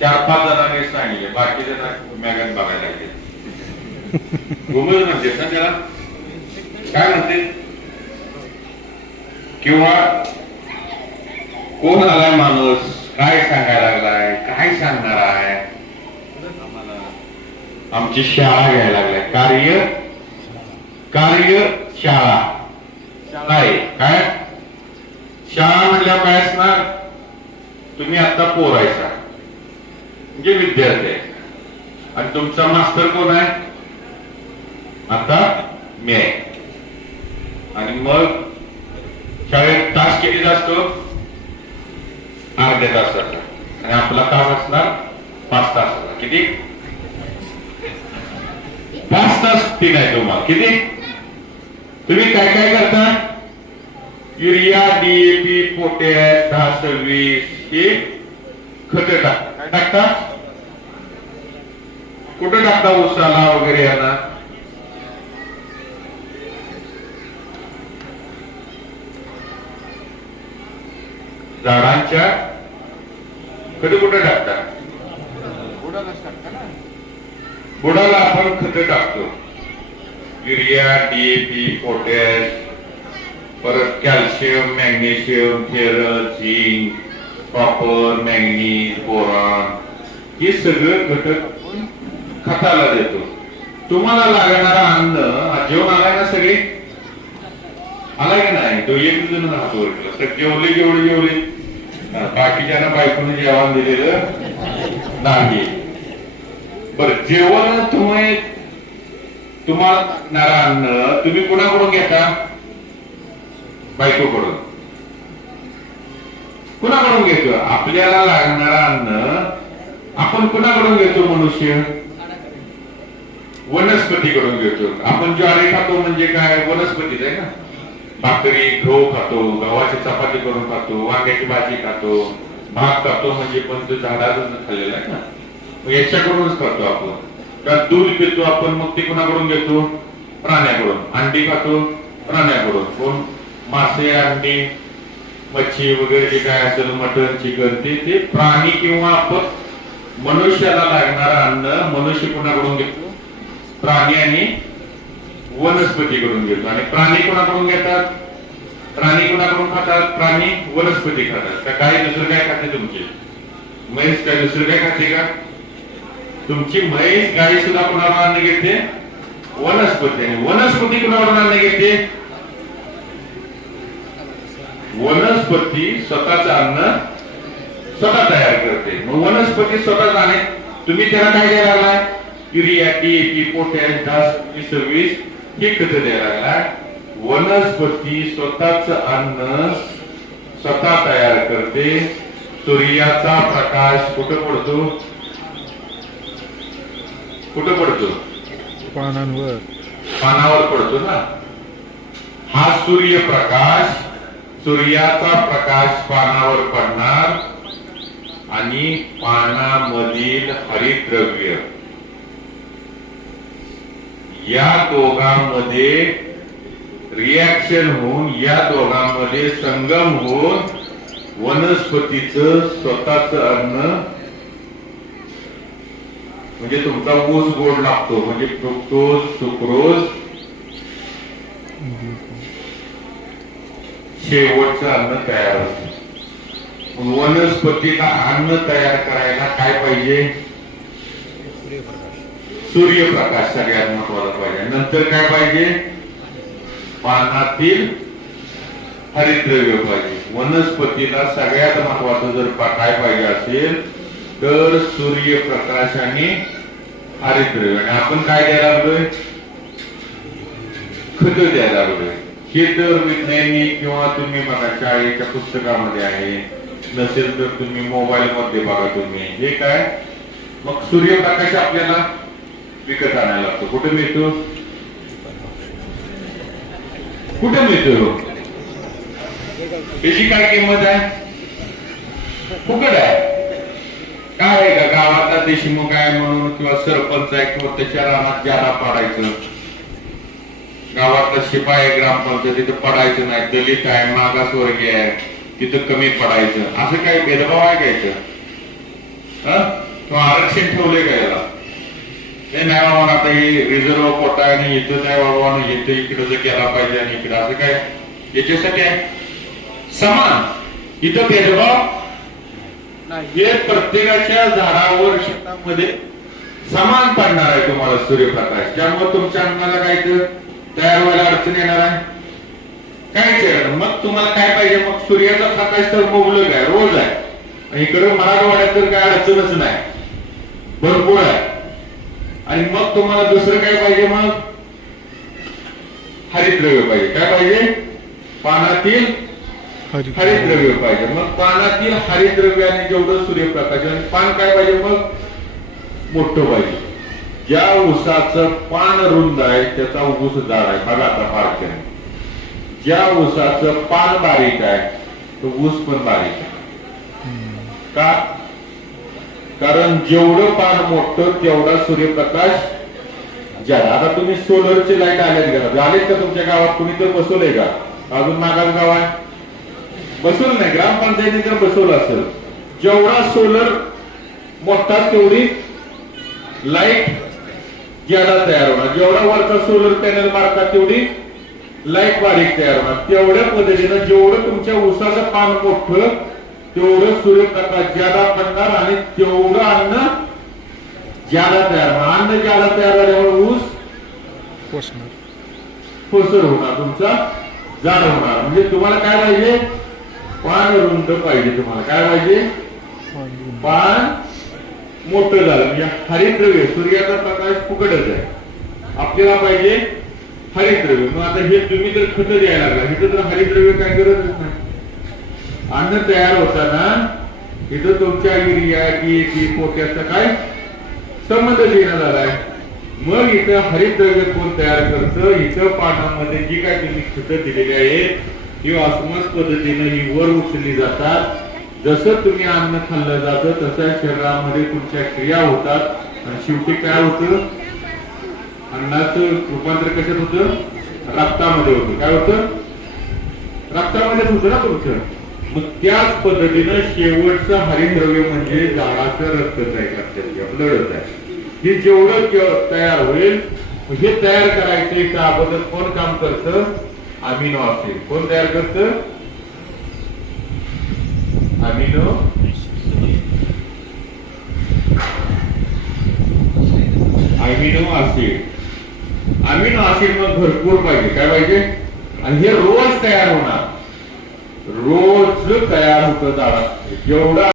4-5 जणांनी सांगितले, बाकीचे मॅगन बघायला लागले. घुमल म्हणते ना त्याला, काय म्हणते? किंवा कोण आलाय माणूस, काय सांगायला लागलाय, काय सांगणार आहे, आमची शाळा घ्यायला लागलाय. कार्यशाळा आहे. काय शाळा म्हणल्यावर काय असणार? तुम्ही आता पोरायचा म्हणजे विद्यार्थी आहे, आणि तुमचा मास्तर कोण आहे? आता मी आहे. आणि मग शाळेत तास किती असतो? अर्ध्या तासाचा. आणि आपला तास असणार 5 तासाचा. किती? 5 तास. ठीक आहे. तुम्हाला किती? तुम्ही काय काय करता? युरिया, DAP, पोटॅश, 10-26 हे खत टाकता. काय टाकता? कुठं टाकता? उसाला वगैरे यांना. झाडांच्या खत कुठं टाकता? बुडाला आपण खत टाकतो. युरिया, DAP, पोटॅश, परत calcium, magnesium, ferrous, zinc, copper, manganese, boron हे सगळं घटक खताला देतो. तुम्हाला लागणारा अन्न जेवण आलाय ना? सगळे आलाय की नाही? तो एक जण राहतो. जेवले बाकीच्या बायकोने जेवण दिलेलं नाही. बरं, जेवण तुम्हाला लागणारा अन्न तुम्ही कुणाकडून घेता? बायकोकडून. कुणाकडून घेतो? आपल्याला लागणारा अन्न आपण कुणाकडून घेतो? मनुष्य वनस्पतीकडून घेतो. आपण ज्वारी खातो म्हणजे काय? वनस्पतीच आहे ना. भाकरी, गहू खातो, गव्हाची चपाती करून खातो, वांग्याची भाजी खातो, भात खातो म्हणजे पण तो झाडातून खाल्लेला आहे ना. मग याच्याकडूनच खातो आपण. तर दूध पितो आपण, मग ते कुणाकडून घेतो? प्राण्याकडून. अंडी खातो प्राण्याकडून. कोण? मासे, अंडी, मच्छी वगैरे जे काय असेल, मटन, चिकन, ते प्राणी किंवा आपण मनुष्याला लागणारा अन्न मनुष्य कुणाकडून घेतो? प्राणी आणि वनस्पतीकडून घेतो. आणि प्राणी कोणाकडून घेतात? प्राणी कोणाकडून खातात? प्राणी वनस्पती खातात. का काय दुसरं काय खाते? तुमची म्हैस काय दुसरं काय खाते का? तुमची म्हैस, गाई सुद्धा कोणाकडून अन्न घेते? वनस्पती. आणि वनस्पती कोणाकडून अन्न घेते? वनस्पती स्वतःच अन्न स्वतः तयार करते. मग वनस्पती स्वतःच आहे. तुम्ही त्याला काय द्यायला लागलाय? युरिया, DAP, पोटॅश, 10-26 हे खत द्यायला लागलाय. वनस्पती स्वतःच अन्न स्वतः तयार करते. सूर्याचा प्रकाश कुठं पडतो? कुठं पडतो? पानावर पडतो ना. हा सूर्यप्रकाश, सूर्याचा प्रकाश पानावर पडणार आणि पानामधील हरितद्रव्य या दोघांमध्ये रिॲक्शन होऊन, या दोघांमध्ये संगम होऊन वनस्पतीचं स्वतःच अन्न म्हणजे तुमचा ऊस गोड लागतो म्हणजे फ्रुक्टोज, सुक्रोज, शेवटचं अन्न तयार होतं. वनस्पतीला अन्न तयार करायला काय पाहिजे? सूर्यप्रकाश सगळ्यात महत्वाचा पाहिजे. नंतर काय पाहिजे? पानातील हरितद्रव्य पाहिजे. वनस्पतीला सगळ्यात महत्वाचं जर काय पाहिजे असेल तर सूर्यप्रकाश आणि हरितद्रव्य. आणि आपण काय द्यायला लागलोय? खत द्यायला लागलोय. हे तर विज्ञानी किंवा तुम्ही बघा शाळेच्या पुस्तकामध्ये आहे, नसेल तर तुम्ही मोबाईल मध्ये बघा तुम्ही. हे काय? मग सूर्यप्रकाश आपल्याला विकत आणायला लागतो. कुठे मिळतो? कुठे मिळतो? त्याची काय किंमत आहे? फुकट आहे. काय आहे का गावातला देशमुख आहे म्हणून किंवा सरपंच आहे किंवा त्याच्या रानात ज्याला पाडायचं, गावातला शिपाई ग्रामपंचायत तिथं पडायचं नाही, दलित आहे, मागासवर्गीय आहे तिथं कमी पडायचं, असं काही भेदभाव आहे घ्यायचं? तो आरक्षण ठेवले का याला? ते नाही बाबा आता हे रिझर्व कोटा आणि इथं नाही बाबा इथं इकडं जर केला पाहिजे आणि इकडं असं काय याच्यासाठी आहे समान इथं भेदभाव हे प्रत्येकाच्या झाडावर शेतामध्ये समान पडणार आहे तुम्हाला सूर्यप्रकाश. त्यामुळे तुमच्या अन्नाला काय तयार व्हायला अडचण येणार आहे काहीच. मग तुम्हाला काय पाहिजे? मग सूर्याचा प्रकाश तर मुबलक आहे, रोज आहे. इकडे मराठवाड्यात तर काय अडचणच नाही, भरपूर आहे. आणि मग तुम्हाला दुसरं काय पाहिजे? मग हरितद्रव्य पाहिजे. काय पाहिजे? पानातील हरितद्रव्य पाहिजे. मग पानातील हरितद्रव्याने जेवढं सूर्यप्रकाश आणि पान काय पाहिजे? मग मोठं पाहिजे. ज्या ऊसाचं पान रुंद आहे त्याचा ऊस जाड आहे. बघा आता फार आहे. ज्या ऊसाचं पान बारीक आहे तो ऊस पण बारीक आहे. का? कारण जेवढं पान मोठं तेवढा सूर्यप्रकाश ज्यादा. आता तुम्ही सोलरची लाईट आलेत घरात, आलेत का तुमच्या गावात? कुणी तर बसवलंय का? अजून मागास गाव आहे बसवलं नाही. ग्रामपंचायतीने तर बसवलं असेल. जेवढा सोलर मोठा तेवढी लाईट ज्यादा तयार होणार. जेवढा वरचा सोलर पॅनल मारतात तेवढी लाईट बारीक तयार होणार. तेवढ्या पद्धतीनं जेवढं तुमच्या ऊसाचं पान मोठं तेवढं सूर्यप्रकाश ज्यादा पडणार आणि तेवढं अन्न ज्यादा तयार होणार. अन्न ज्यादा तयार झाल्यामुळे ऊस पोसर होणार, तुमचा जाड होणार. म्हणजे तुम्हाला काय पाहिजे? पान रुंद पाहिजे. तुम्हाला काय पाहिजे? पान मोठं झालं म्हणजे हरितद्रव्य. सूर्याचा प्रकाश फुकटच आहे, आपल्याला पाहिजे हरितद्रव्य. मग आता हे तुम्ही जर खत द्यायला लागला इथं तर हरितद्रव्य काय गरजच नाही. अन्न तयार होताना इथं तुमच्या युरिया DAP पोटॅशचा काय संबंध देण्यात आलाय. मग इथं हरितद्रव्य कोण तयार करतं? इथं पानामध्ये जी काय तुम्ही खतं दिलेली आहेत ही ऑस्मॉस पद्धतीने ही वर उचलली जातात. जसं तुम्ही अन्न खाल्लं जातं तसं शरीरामध्ये तुमच्या क्रिया होतात आणि शेवटी काय होतं? अन्नाचं रूपांतर कशात होतं? रक्तामध्ये होतं. काय होतं? रक्तामध्येच होतं ना तुमचं. मग त्याच पद्धतीनं शेवटचं हरितद्रव्य म्हणजे झाडाचं रक्तच आहे, लक्षात ब्लडच आहे. हे जेवढं तयार होईल हे तयार करायचं इथं अगोदर कोण काम करतं? Amino acid. कोण तयार करतं? Amino acid. अमिनो ऍसिड मग भरपूर पाहिजे. काय पाहिजे? आणि हे रोज तयार होणार, रोज तयार होतं झाडात. जेवढा